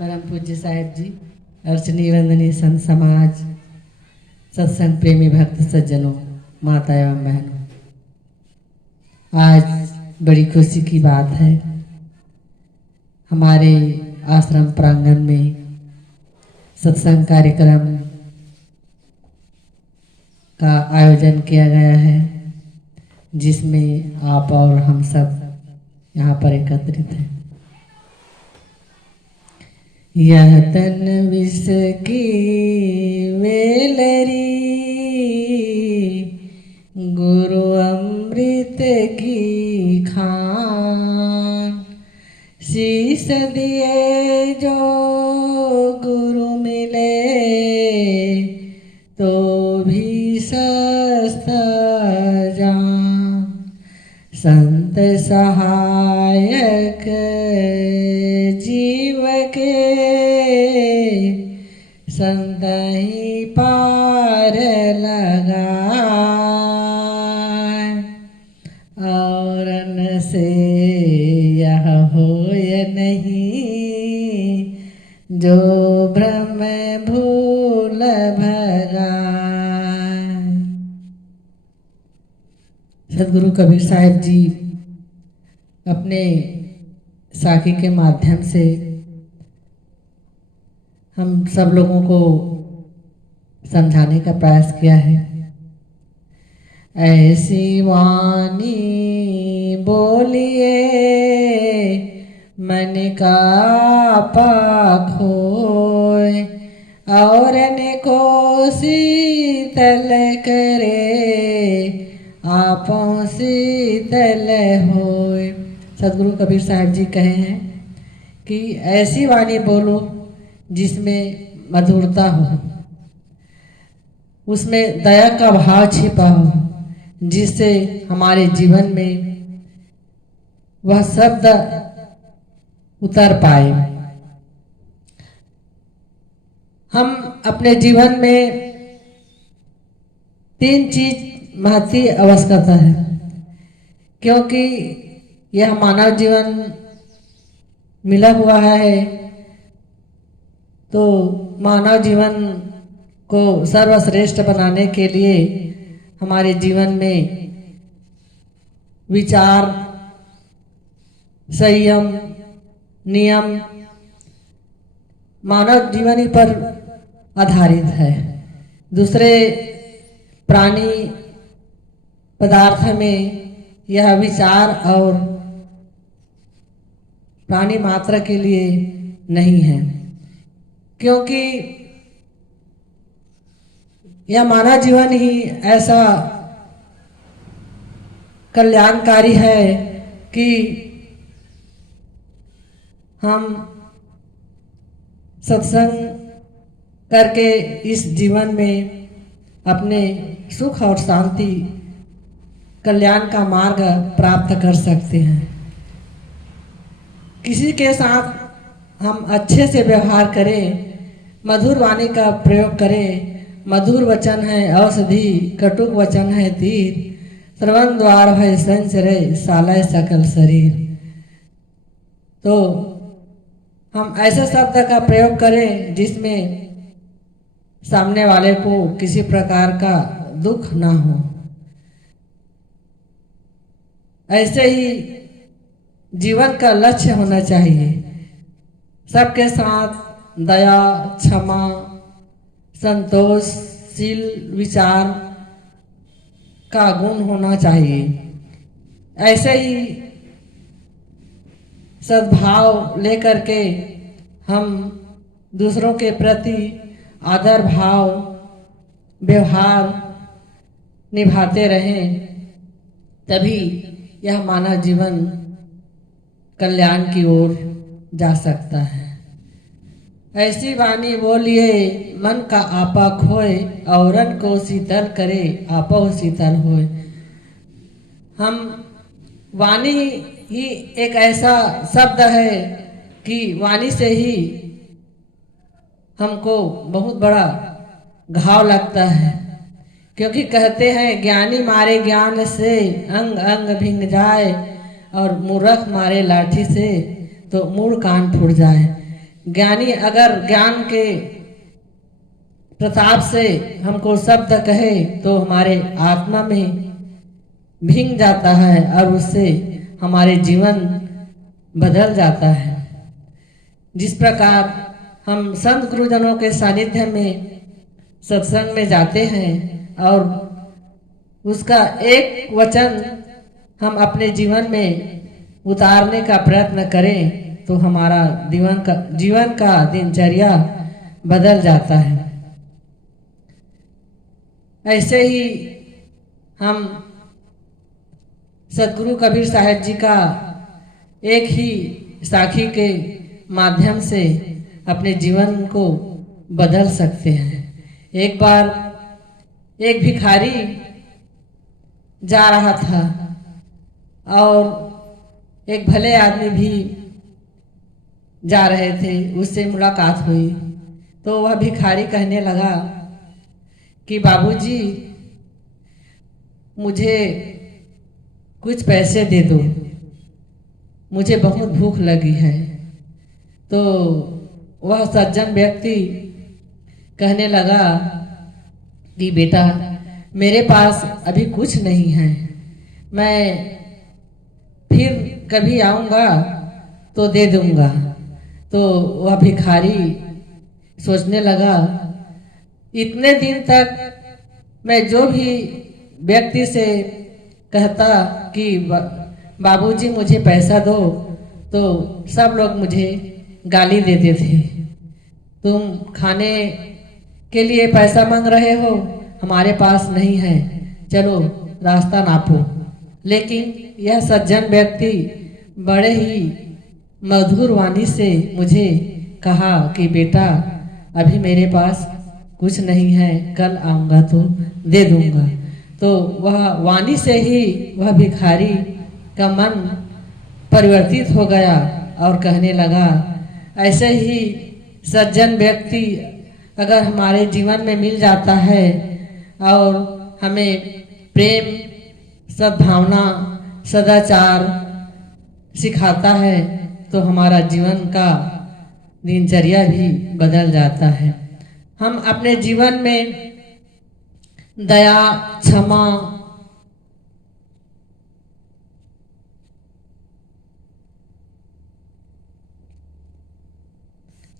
परम पूज्य साहिब जी, अर्चनीय वंदनीय संत समाज, सत्संग प्रेमी भक्त सज्जनों, माता एवं बहनों, आज बड़ी खुशी की बात है। हमारे आश्रम प्रांगण में सत्संग कार्यक्रम का आयोजन किया गया है, जिसमें आप और हम सब यहाँ पर एकत्रित हैं। यह तन विष की वेलरी, गुरु अमृत की खान, शीस दिए जो गुरु मिले तो भी सस्ता जान, संत सहायक जीव के संत ही पार लगाए, और न से यह होय नहीं जो भ्रम भूल भगाए। सदगुरु कबीर साहिब जी अपने साखी के माध्यम से हम सब लोगों को समझाने का प्रयास किया है। ऐसी वाणी बोलिए मन का पाखोय, और को शीतल करे आपों शीतल होय। सदगुरु कबीर साहब जी कहे हैं कि ऐसी वाणी बोलो जिसमें मधुरता हो, उसमें दया का भाव छिपा हो, जिससे हमारे जीवन में वह शब्द उतर पाए। हम अपने जीवन में 3 चीज महती आवश्यकता है, क्योंकि यह मानव जीवन मिला हुआ है, तो मानव जीवन को सर्वश्रेष्ठ बनाने के लिए हमारे जीवन में विचार, संयम, नियम मानव जीवन पर आधारित है। दूसरे प्राणी पदार्थ में यह विचार और प्राणी मात्र के लिए नहीं है, क्योंकि यह मानव जीवन ही ऐसा कल्याणकारी है कि हम सत्संग करके इस जीवन में अपने सुख और शांति, कल्याण का मार्ग प्राप्त कर सकते हैं। किसी के साथ हम अच्छे से व्यवहार करें, मधुर वाणी का प्रयोग करें। मधुर वचन है औषधि, कटुक वचन है तीर, श्रवण द्वार है संचरे सालय सकल शरीर। तो हम ऐसे शब्द का प्रयोग करें जिसमें सामने वाले को किसी प्रकार का दुख ना हो। ऐसे ही जीवन का लक्ष्य होना चाहिए। सबके साथ दया, क्षमा, संतोषशील विचार का गुण होना चाहिए। ऐसे ही सद्भाव लेकर के हम दूसरों के प्रति आदर भाव व्यवहार निभाते रहें, तभी यह मानव जीवन कल्याण की ओर जा सकता है। ऐसी वाणी बोलिए मन का आपा खोए, औरन को शीतल करे आपो शीतल होए। हम वाणी ही एक ऐसा शब्द है कि वाणी से ही हमको बहुत बड़ा घाव लगता है, क्योंकि कहते हैं ज्ञानी मारे ज्ञान से अंग अंग भिंग जाए और मूर्ख मारे लाठी से तो मूल कान फूट जाए। ज्ञानी अगर ज्ञान के प्रताप से हमको शब्द कहे तो हमारे आत्मा में भींग जाता है और उससे हमारे जीवन बदल जाता है। जिस प्रकार हम संत गुरुजनों के सानिध्य में सत्संग में जाते हैं और उसका एक वचन हम अपने जीवन में उतारने का प्रयत्न करें तो हमारा जीवन का दिनचर्या बदल जाता है। ऐसे ही हम सदगुरु कबीर साहब जी का एक ही साखी के माध्यम से अपने जीवन को बदल सकते हैं। एक बार एक भिखारी जा रहा था और एक भले आदमी भी जा रहे थे, उससे मुलाकात हुई तो वह भिखारी कहने लगा कि बाबूजी मुझे कुछ पैसे दे दो, मुझे बहुत भूख लगी है। तो वह सज्जन व्यक्ति कहने लगा कि बेटा मेरे पास अभी कुछ नहीं है, मैं फिर कभी आऊँगा तो दे दूँगा। तो वह भिखारी सोचने लगा इतने दिन तक मैं जो भी व्यक्ति से कहता कि बाबूजी मुझे पैसा दो तो सब लोग मुझे गाली देते थे, तुम खाने के लिए पैसा मांग रहे हो, हमारे पास नहीं है, चलो रास्ता नापो। लेकिन यह सज्जन व्यक्ति बड़े ही मधुर वाणी से मुझे कहा कि बेटा अभी मेरे पास कुछ नहीं है, कल आऊँगा तो दे दूँगा। तो वह वाणी से ही वह भिखारी का मन परिवर्तित हो गया और कहने लगा ऐसे ही सज्जन व्यक्ति अगर हमारे जीवन में मिल जाता है और हमें प्रेम, सद्भावना, सदाचार सिखाता है तो हमारा जीवन का दिनचर्या भी बदल जाता है। हम अपने जीवन में दया, क्षमा,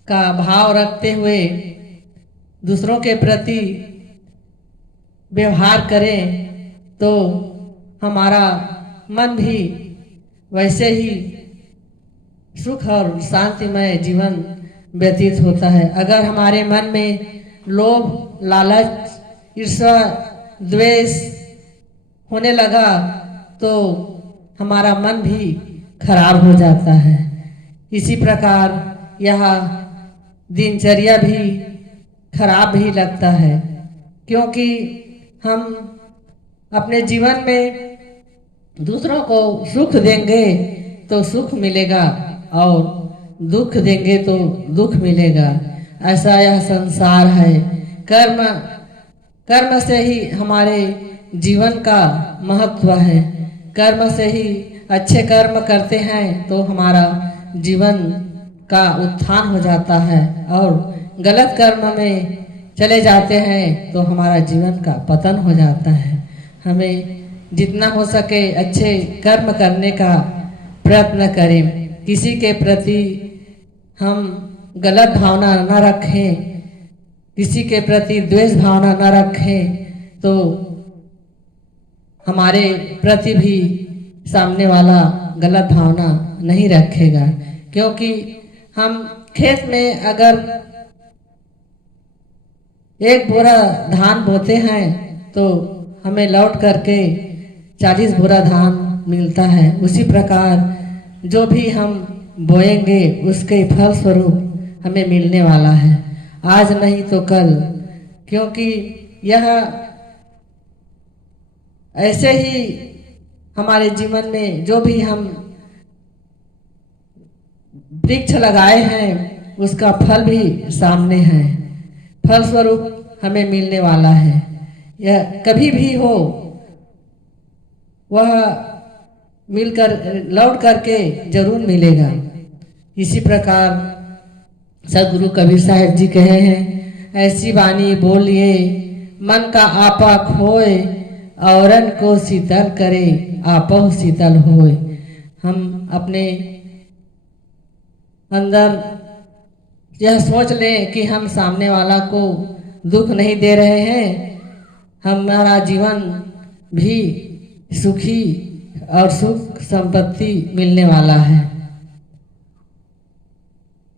का भाव रखते हुए दूसरों के प्रति व्यवहार करें तो हमारा मन भी वैसे ही सुख और शांतिमय जीवन व्यतीत होता है। अगर हमारे मन में लोभ, लालच, ईर्ष्या, द्वेष होने लगा तो हमारा मन भी खराब हो जाता है। इसी प्रकार यह दिनचर्या भी खराब भी लगता है, क्योंकि हम अपने जीवन में दूसरों को सुख देंगे तो सुख मिलेगा और दुख देंगे तो दुख मिलेगा। ऐसा यह संसार है। कर्म से ही हमारे जीवन का महत्व है। कर्म से ही अच्छे कर्म करते हैं तो हमारा जीवन का उत्थान हो जाता है और गलत कर्म में चले जाते हैं तो हमारा जीवन का पतन हो जाता है। हमें जितना हो सके अच्छे कर्म करने का प्रयत्न करें। किसी के प्रति हम गलत भावना न रखें, किसी के प्रति द्वेष भावना न रखें तो हमारे प्रति भी सामने वाला गलत भावना नहीं रखेगा। क्योंकि हम खेत में अगर एक बोरा धान बोते हैं तो हमें लौट करके 40 बोरा धान मिलता है। उसी प्रकार जो भी हम बोएंगे उसके फल स्वरूप हमें मिलने वाला है, आज नहीं तो कल। क्योंकि यह ऐसे ही हमारे जीवन में जो भी हम वृक्ष लगाए हैं उसका फल भी सामने है, फल स्वरूप हमें मिलने वाला है। यह कभी भी हो वह मिलकर लौट करके जरूर मिलेगा। इसी प्रकार सदगुरु कबीर साहब जी कहे हैं, ऐसी वाणी बोलिए मन का आपा खोए, औरन को शीतल करे आपह शीतल होए। हम अपने अंदर यह सोच लें कि हम सामने वाला को दुख नहीं दे रहे हैं, हमारा जीवन भी सुखी और सुख संपत्ति मिलने वाला है।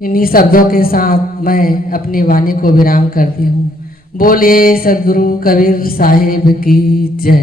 इन्हीं शब्दों के साथ मैं अपनी वाणी को विराम करती हूँ। बोलिए सदगुरु कबीर साहिब की जय।